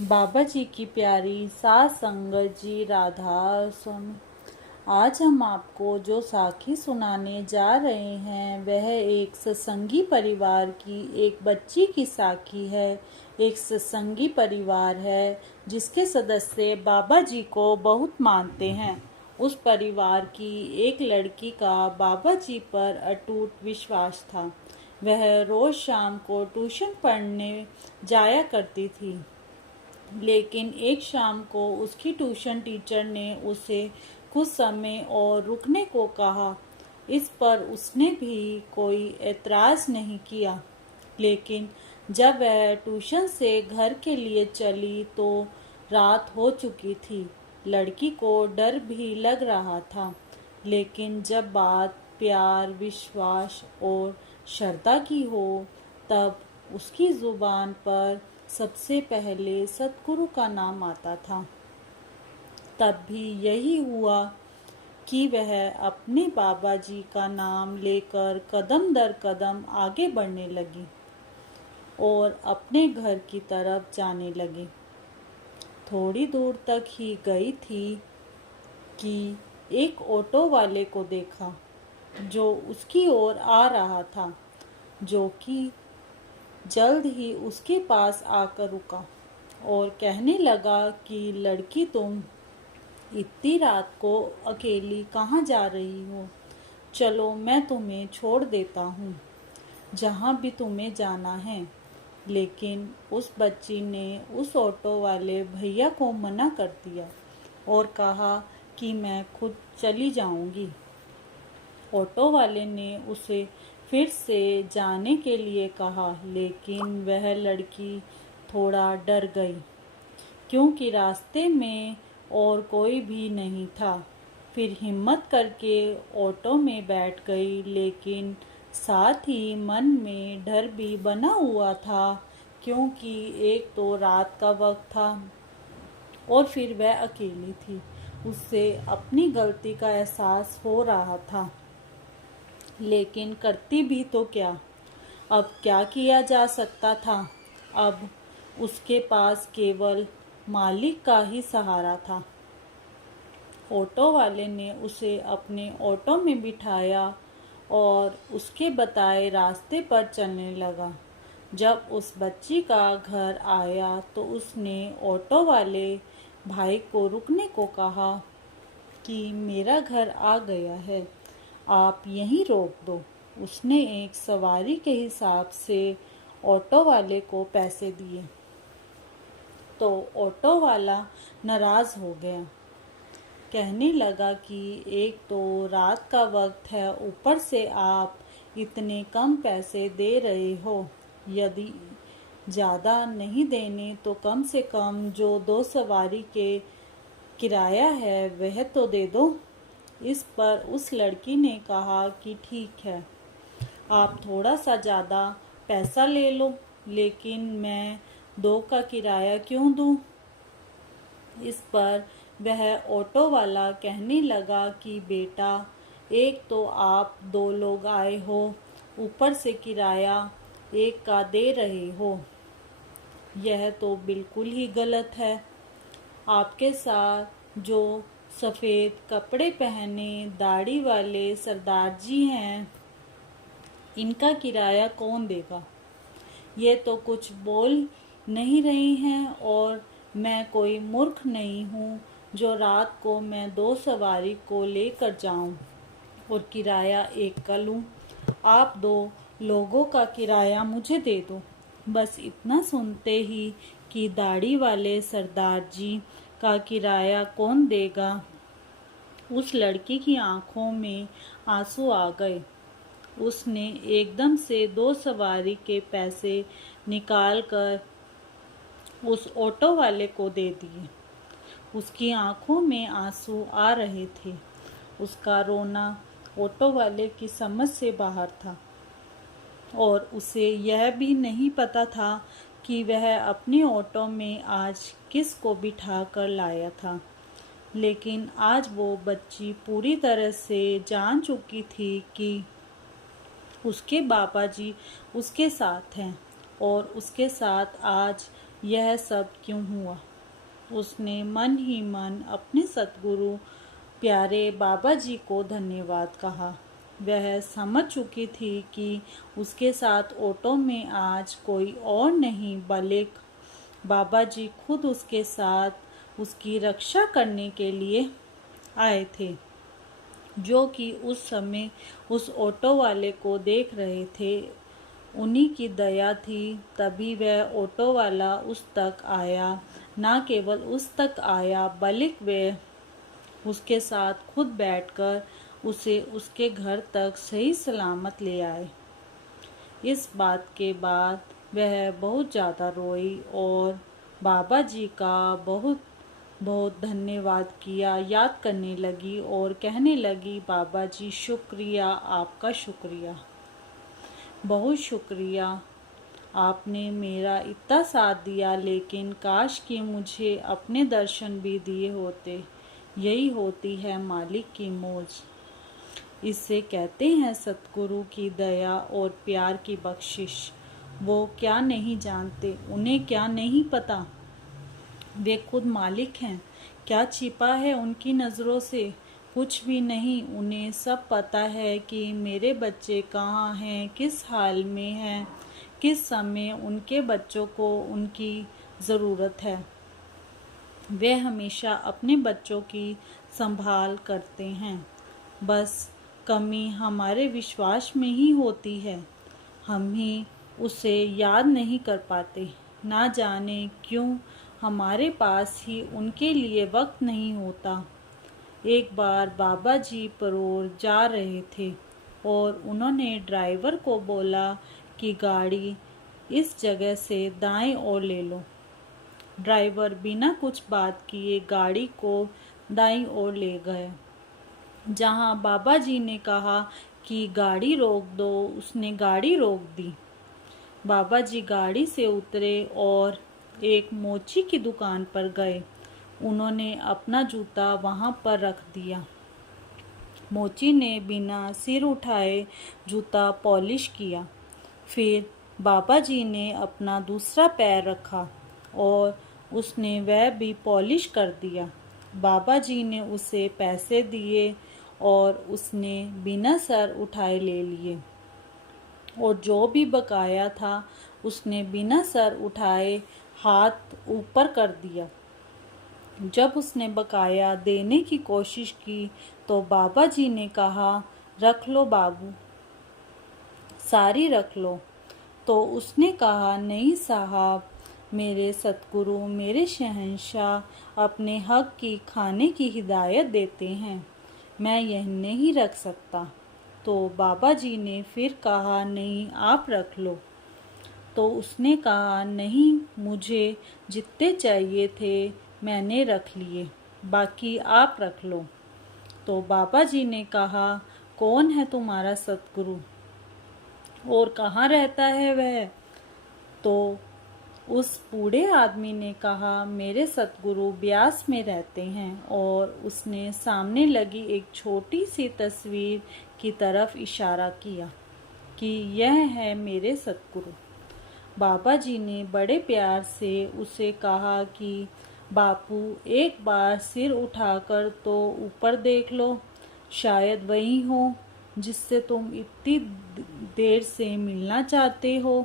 बाबा जी की प्यारी सास संगत जी राधा सुन। आज हम आपको जो साखी सुनाने जा रहे हैं वह एक सत्संगी परिवार की एक बच्ची की साखी है। एक सत्संगी परिवार है जिसके सदस्य बाबा जी को बहुत मानते हैं। उस परिवार की एक लड़की का बाबा जी पर अटूट विश्वास था। वह रोज शाम को ट्यूशन पढ़ने जाया करती थी, लेकिन एक शाम को उसकी ट्यूशन टीचर ने उसे कुछ समय और रुकने को कहा। इस पर उसने भी कोई एतराज नहीं किया, लेकिन जब वह ट्यूशन से घर के लिए चली तो रात हो चुकी थी। लड़की को डर भी लग रहा था, लेकिन जब बात प्यार, विश्वास और श्रद्धा की हो तब उसकी जुबान पर सबसे पहले सतगुरु का नाम आता था। तब भी यही हुआ कि वह अपने बाबा जी का नाम लेकर कदम दर कदम आगे बढ़ने लगी और अपने घर की तरफ जाने लगी। थोड़ी दूर तक ही गई थी कि एक ऑटो वाले को देखा जो उसकी ओर आ रहा था, जो कि जल्द ही उसके पास आकर रुका और कहने लगा कि लड़की, तुम इतनी रात को अकेली कहाँ जा रही हो? चलो मैं तुम्हें छोड़ देता हूँ जहाँ भी तुम्हें जाना है। लेकिन उस बच्ची ने उस ऑटो वाले भैया को मना कर दिया और कहा कि मैं खुद चली जाऊंगी। ऑटो वाले ने उसे फिर से जाने के लिए कहा, लेकिन वह लड़की थोड़ा डर गई क्योंकि रास्ते में और कोई भी नहीं था। फिर हिम्मत करके ऑटो में बैठ गई, लेकिन साथ ही मन में डर भी बना हुआ था क्योंकि एक तो रात का वक्त था और फिर वह अकेली थी। उससे अपनी गलती का एहसास हो रहा था, लेकिन करती भी तो क्या? अब क्या किया जा सकता था? अब उसके पास केवल मालिक का ही सहारा था। ऑटो वाले ने उसे अपने ऑटो में बिठाया और उसके बताए रास्ते पर चलने लगा। जब उस बच्ची का घर आया तो उसने ऑटो वाले भाई को रुकने को कहा कि मेरा घर आ गया है, आप यहीं रोक दो। उसने एक सवारी के हिसाब से ऑटो वाले को पैसे दिए तो ऑटो वाला नाराज हो गया। कहने लगा कि एक तो रात का वक्त है, ऊपर से आप इतने कम पैसे दे रहे हो। यदि ज़्यादा नहीं देने तो कम से कम जो 2 सवारी के किराया है वह तो दे दो। इस पर उस लड़की ने कहा कि ठीक है, आप थोड़ा सा ज़्यादा पैसा ले लो, लेकिन मैं 2 का किराया क्यों दूं? इस पर वह ऑटो वाला कहने लगा कि बेटा, एक तो आप 2 लोग आए हो, ऊपर से किराया 1 का दे रहे हो। यह तो बिल्कुल ही गलत है। आपके साथ जो सफ़ेद कपड़े पहने दाढ़ी वाले सरदार जी हैं, इनका किराया कौन देगा? ये तो कुछ बोल नहीं रही हैं और मैं कोई मूर्ख नहीं हूँ जो रात को मैं 2 सवारी को लेकर जाऊँ और किराया 1 का लूँ। आप 2 लोगों का किराया मुझे दे दो। बस इतना सुनते ही कि दाढ़ी वाले सरदार जी का किराया कौन देगा, उस लड़की की आंखों में आंसू आ गए। उसने एकदम से 2 सवारी के पैसे निकालकर उस ऑटो वाले को दे दिए। उसकी आंखों में आंसू आ रहे थे। उसका रोना ऑटो वाले की समझ से बाहर था और उसे यह भी नहीं पता था कि वह अपने ऑटो में आज किस को बिठा कर लाया था। लेकिन आज वो बच्ची पूरी तरह से जान चुकी थी कि उसके बाबा जी उसके साथ हैं और उसके साथ आज यह सब क्यों हुआ। उसने मन ही मन अपने सतगुरु प्यारे बाबा जी को धन्यवाद कहा। वह समझ चुकी थी कि उसके साथ ऑटो में आज कोई और नहीं बल्कि बाबा जी खुद उसके साथ उसकी रक्षा करने के लिए आए थे, जो कि उस समय उस ऑटो वाले को देख रहे थे। उन्हीं की दया थी तभी वह ऑटो वाला उस तक आया। न केवल उस तक आया बल्कि वह उसके साथ खुद बैठकर उसे उसके घर तक सही सलामत ले आए। इस बात के बाद वह बहुत ज़्यादा रोई और बाबा जी का बहुत बहुत धन्यवाद किया, याद करने लगी और कहने लगी, बाबा जी शुक्रिया, आपका शुक्रिया, बहुत शुक्रिया, आपने मेरा इतना साथ दिया, लेकिन काश कि मुझे अपने दर्शन भी दिए होते। यही होती है मालिक की मौज। इसे कहते हैं सतगुरु की दया और प्यार की बख्शिश। वो क्या नहीं जानते, उन्हें क्या नहीं पता, वे खुद मालिक हैं। क्या छिपा है उनकी नज़रों से? कुछ भी नहीं। उन्हें सब पता है कि मेरे बच्चे कहाँ हैं, किस हाल में हैं, किस समय उनके बच्चों को उनकी ज़रूरत है। वे हमेशा अपने बच्चों की संभाल करते हैं। बस कमी हमारे विश्वास में ही होती है। हम ही उसे याद नहीं कर पाते। ना जाने क्यों हमारे पास ही उनके लिए वक्त नहीं होता। एक बार बाबा जी परोर जा रहे थे और उन्होंने ड्राइवर को बोला कि गाड़ी इस जगह से दाएं ओर ले लो। ड्राइवर बिना कुछ बात किए गाड़ी को दाईं ओर ले गए। जहां बाबा जी ने कहा कि गाड़ी रोक दो, उसने गाड़ी रोक दी। बाबा जी गाड़ी से उतरे और एक मोची की दुकान पर गए। उन्होंने अपना जूता वहां पर रख दिया। मोची ने बिना सिर उठाए जूता पॉलिश किया। फिर बाबा जी ने अपना दूसरा पैर रखा और उसने वह भी पॉलिश कर दिया। बाबा जी ने उसे पैसे दिए और उसने बिना सर उठाए ले लिए और जो भी बकाया था उसने बिना सर उठाए हाथ ऊपर कर दिया। जब उसने बकाया देने की कोशिश की तो बाबा जी ने कहा, रख लो बाबू, सारी रख लो। तो उसने कहा, नहीं साहब, मेरे सतगुरु, मेरे शहंशाह अपने हक की खाने की हिदायत देते हैं, मैं यह नहीं रख सकता। तो बाबा जी ने फिर कहा, नहीं आप रख लो। तो उसने कहा, नहीं, मुझे जितने चाहिए थे मैंने रख लिए, बाकी आप रख लो। तो बाबा जी ने कहा, कौन है तुम्हारा सतगुरु और कहाँ रहता है वह? तो उस बूढ़े आदमी ने कहा, मेरे सतगुरु ब्यास में रहते हैं। और उसने सामने लगी एक छोटी सी तस्वीर की तरफ इशारा किया कि यह है मेरे सतगुरु। बाबा जी ने बड़े प्यार से उसे कहा कि बापू, एक बार सिर उठाकर तो ऊपर देख लो, शायद वही हो जिससे तुम इतनी देर से मिलना चाहते हो।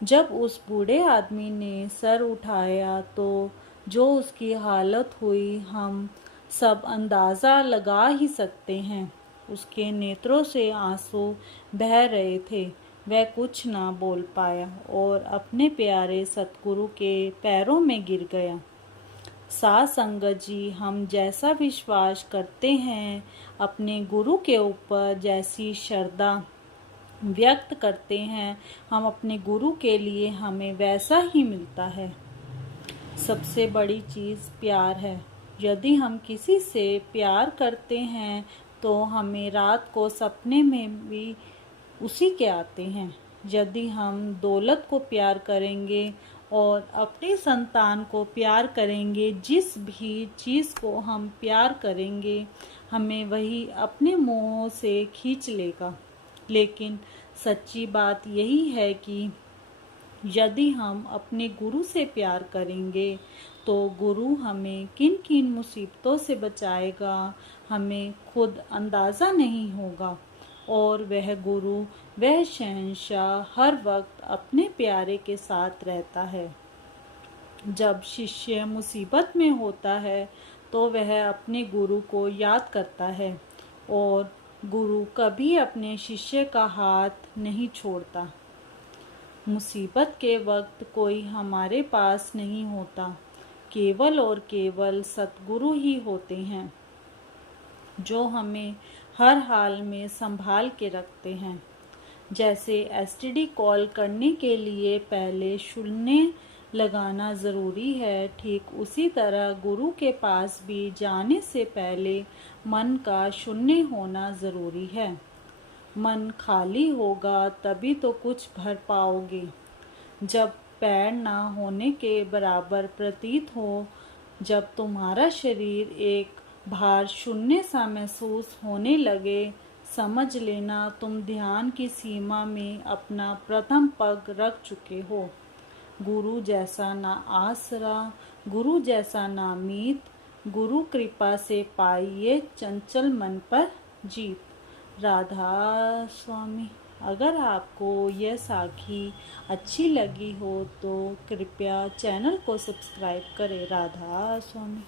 जब उस बूढ़े आदमी ने सर उठाया तो जो उसकी हालत हुई हम सब अंदाज़ा लगा ही सकते हैं। उसके नेत्रों से आंसू बह रहे थे। वह कुछ ना बोल पाया और अपने प्यारे सतगुरु के पैरों में गिर गया। साथ संगत जी, हम जैसा विश्वास करते हैं अपने गुरु के ऊपर, जैसी श्रद्धा व्यक्त करते हैं हम अपने गुरु के लिए, हमें वैसा ही मिलता है। सबसे बड़ी चीज़ प्यार है। यदि हम किसी से प्यार करते हैं तो हमें रात को सपने में भी उसी के आते हैं। यदि हम दौलत को प्यार करेंगे और अपनी संतान को प्यार करेंगे, जिस भी चीज़ को हम प्यार करेंगे हमें वही अपने मुँह से खींच लेगा। लेकिन सच्ची बात यही है कि यदि हम अपने गुरु से प्यार करेंगे तो गुरु हमें किन किन मुसीबतों से बचाएगा हमें खुद अंदाज़ा नहीं होगा। और वह गुरु, वह शहंशाह हर वक्त अपने प्यारे के साथ रहता है। जब शिष्य मुसीबत में होता है तो वह अपने गुरु को याद करता है और गुरु कभी अपने शिष्य का हाथ नहीं छोड़ता। मुसीबत के वक्त कोई हमारे पास नहीं होता, केवल और केवल सतगुरु ही होते हैं जो हमें हर हाल में संभाल के रखते हैं। जैसे एसटीडी कॉल करने के लिए पहले शून्य लगाना ज़रूरी है, ठीक उसी तरह गुरु के पास भी जाने से पहले मन का शून्य होना ज़रूरी है। मन खाली होगा तभी तो कुछ भर पाओगे। जब पैर ना होने के बराबर प्रतीत हो, जब तुम्हारा शरीर एक भार शून्य सा महसूस होने लगे, समझ लेना तुम ध्यान की सीमा में अपना प्रथम पग रख चुके हो। गुरु जैसा ना आसरा, गुरु जैसा ना मीत, गुरु कृपा से पाइए चंचल मन पर जीत। राधा स्वामी। अगर आपको यह साखी अच्छी लगी हो तो कृपया चैनल को सब्सक्राइब करें। राधा स्वामी।